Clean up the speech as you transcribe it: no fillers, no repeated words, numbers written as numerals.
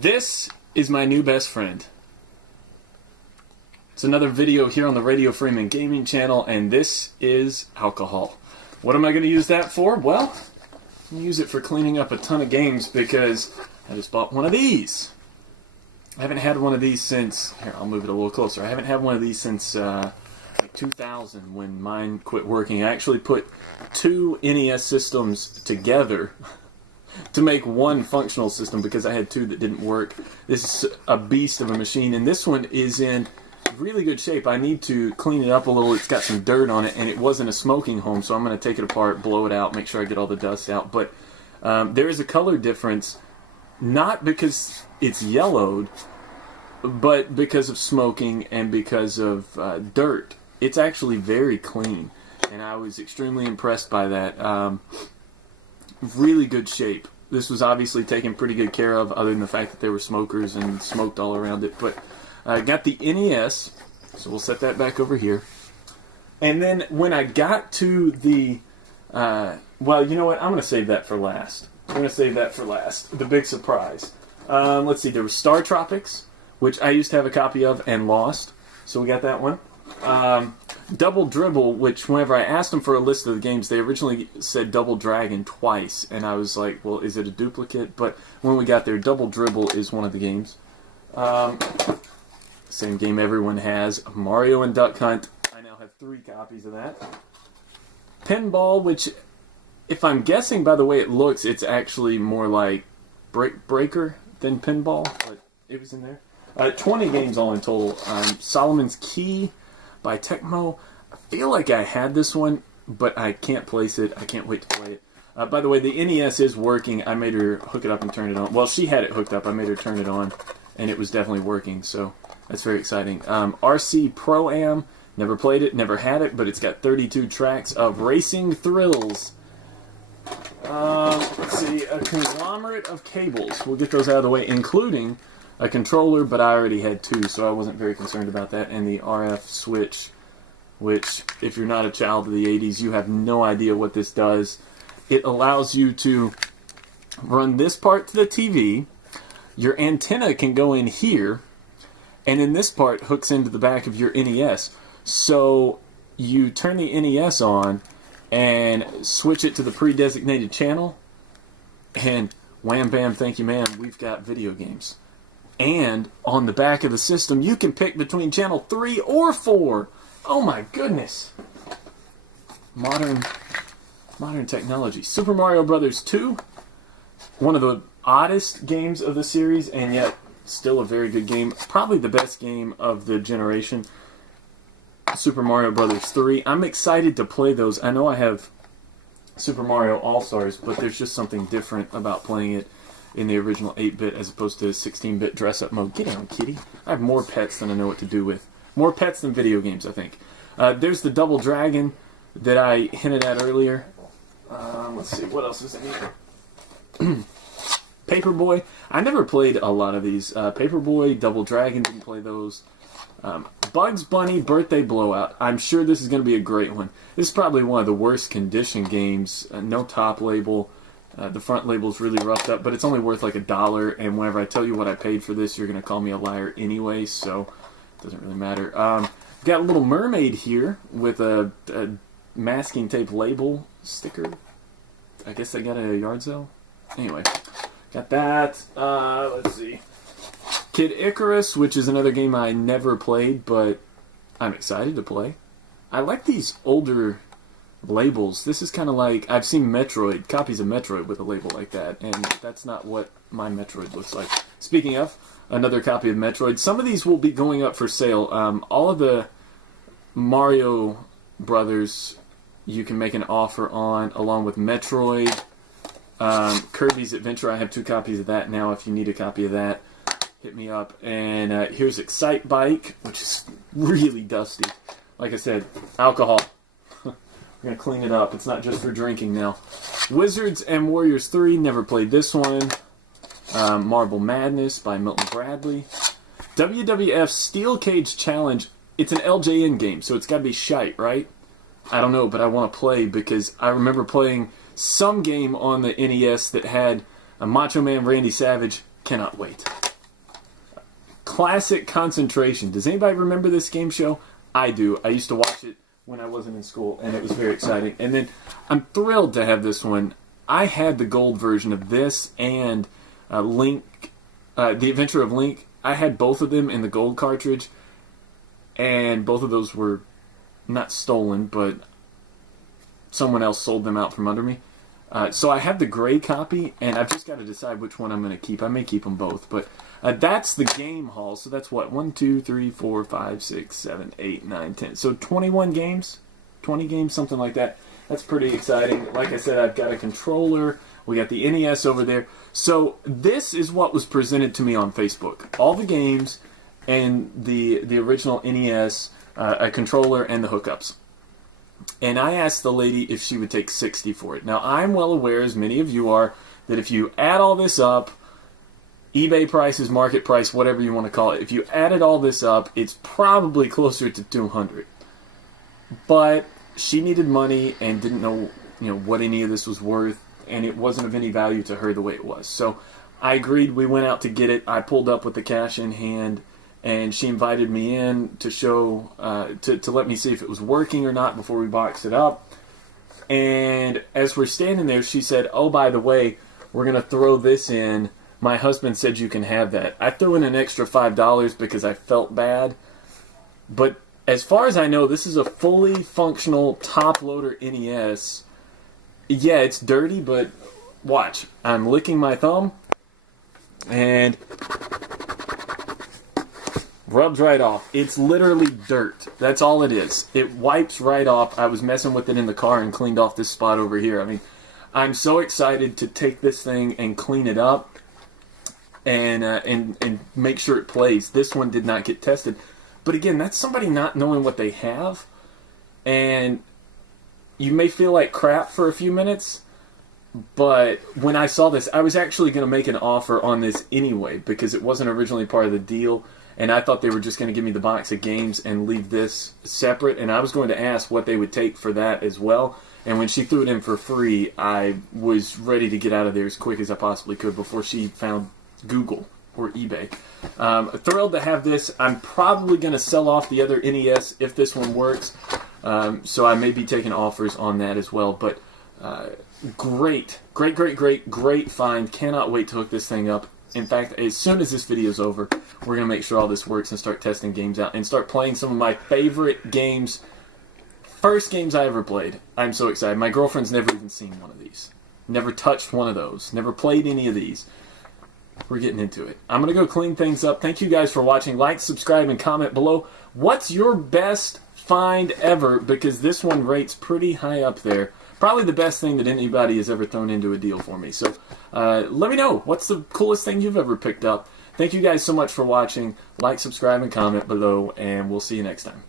This is my new best friend. It's another video here on the Radio Freeman Gaming channel, and this is alcohol. What am I going to use that for? Well, I'm going to use it for cleaning up a ton of games because I just bought one of these. I haven't had one of these since, here, I'll move it a little closer. I haven't had one of these since like 2000 when mine quit working. I actually put two NES systems together to make one functional system because I had two that didn't work. This is a beast of a machine, and this one is in really good shape. I need to clean it up a little. It's got some dirt on it, and it wasn't a smoking home, so I'm going to take it apart, blow it out, make sure I get all the dust out. But there is a color difference, not because it's yellowed, but because of smoking and because of dirt. It's actually very clean, and I was extremely impressed by that. Really good shape. This was obviously taken pretty good care of, other than the fact that there were smokers and smoked all around it. But I got the NES, so we'll set that back over here. And then when I got to the, well, you know what? I'm going to save that for last. I'm going to save that for last. The big surprise. Let's see. There was Star Tropics, which I used to have a copy of and lost. So we got that one. Double Dribble, which whenever I asked them for a list of the games, they originally said Double Dragon twice, and I was like, well, is it a duplicate? But when we got there, Double Dribble is one of the games. Same game everyone has. Mario and Duck Hunt. I now have 3 copies of that. Pinball, which, if I'm guessing by the way it looks, it's actually more like Breaker than Pinball, but it was in there. 20 games all in total. Solomon's Key by Tecmo. I feel like I had this one, but I can't place it. I can't wait to play it. By the way, the NES is working. I made her hook it up and turn it on. Well, she had it hooked up. I made her turn it on, and it was definitely working, so that's very exciting. RC Pro-Am. Never played it, never had it, but it's got 32 tracks of racing thrills. Let's see, a conglomerate of cables. We'll get those out of the way, including a controller, but I already had 2, so I wasn't very concerned about that. And the RF switch, which, if you're not a child of the 80s, you have no idea what this does. It allows you to run this part to the TV. Your antenna can go in here, and then this part hooks into the back of your NES. So you turn the NES on and switch it to the pre-designated channel, and wham bam, thank you ma'am, we've got video games. And on the back of the system, you can pick between channel 3 or 4. Oh my goodness. Modern technology. Super Mario Bros. 2. One of the oddest games of the series, and yet still a very good game. Probably the best game of the generation. Super Mario Bros. 3. I'm excited to play those. I know I have Super Mario All-Stars, but there's just something different about playing it in the original 8-bit as opposed to 16-bit dress-up mode. Get down, kitty. I have more pets than I know what to do with. More pets than video games, I think. There's the Double Dragon that I hinted at earlier. Let's see, what else is in here? Paperboy. I never played a lot of these. Paperboy, Double Dragon, didn't play those. Bugs Bunny Birthday Blowout. I'm sure this is going to be a great one. This is probably one of the worst condition games. No top label. The front label's really roughed up, but it's only worth like $1, and whenever I tell you what I paid for this, you're going to call me a liar anyway, so it doesn't really matter. Got a little mermaid here with a masking tape label sticker. I guess I got it at a yard sale. Anyway, got that. Let's see. Kid Icarus, which is another game I never played, but I'm excited to play. I like these older labels. This is kind of like, I've seen Metroid, copies of Metroid with a label like that, and that's not what my Metroid looks like. Speaking of, another copy of Metroid. Some of these will be going up for sale. All of the Mario Brothers you can make an offer on, along with Metroid. Kirby's Adventure, I have 2 copies of that now. If you need a copy of that, hit me up. And here's Excite Bike, which is really dusty. Like I said, alcohol. We're going to clean it up. It's not just for drinking now. Wizards and Warriors 3. Never played this one. Marble Madness by Milton Bradley. WWF Steel Cage Challenge. It's an LJN game, so it's got to be shite, right? I don't know, but I want to play because I remember playing some game on the NES that had a Macho Man Randy Savage. Cannot wait. Classic Concentration. Does anybody remember this game show? I do. I used to watch it when I wasn't in school, and it was very exciting. And then I'm thrilled to have this one. I had the gold version of this and Link, The Adventure of Link. I had both of them in the gold cartridge, and both of those were not stolen, but someone else sold them out from under me. So I have the gray copy, and I've just got to decide which one I'm going to keep. I may keep them both, but that's the game haul. So that's what, 1, 2, 3, 4, 5, 6, 7, 8, 9, 10. So 21 games, 20 games, something like that. That's pretty exciting. Like I said, I've got a controller. We got the NES over there. So this is what was presented to me on Facebook. All the games and the original NES, a controller, and the hookups. And I asked the lady if she would take $60 for it. Now, I'm well aware, as many of you are, that if you add all this up, eBay prices, market price, whatever you want to call it, if you added all this up, it's probably closer to $200. But she needed money and didn't know, what any of this was worth, and it wasn't of any value to her the way it was. So I agreed. We went out to get it. I pulled up with the cash in hand, and she invited me in to show, to let me see if it was working or not before we boxed it up. And as we're standing there, she said, "Oh, by the way, we're going to throw this in. My husband said you can have that." I threw in an extra $5 because I felt bad. But as far as I know, this is a fully functional top-loader NES. Yeah, it's dirty, but watch. I'm licking my thumb, and rubs right off. It's literally dirt. That's all it is. It wipes right off. I was messing with it in the car and cleaned off this spot over here. I mean, I'm so excited to take this thing and clean it up and make sure it plays. This one did not get tested. But again, that's somebody not knowing what they have. And you may feel like crap for a few minutes, but when I saw this, I was actually going to make an offer on this anyway because it wasn't originally part of the deal. And I thought they were just going to give me the box of games and leave this separate. And I was going to ask what they would take for that as well. And when she threw it in for free, I was ready to get out of there as quick as I possibly could before she found Google or eBay. Thrilled to have this. I'm probably going to sell off the other NES if this one works. So I may be taking offers on that as well. But great find. Cannot wait to hook this thing up. In fact, as soon as this video is over, we're going to make sure all this works and start testing games out and start playing some of my favorite games. First games I ever played. I'm so excited. My girlfriend's never even seen one of these. Never touched one of those. Never played any of these. We're getting into it. I'm going to go clean things up. Thank you guys for watching. Like, subscribe, and comment below. What's your best find ever? Because this one rates pretty high up there. Probably the best thing that anybody has ever thrown into a deal for me. So let me know. What's the coolest thing you've ever picked up? Thank you guys so much for watching. Like, subscribe, and comment below, and we'll see you next time.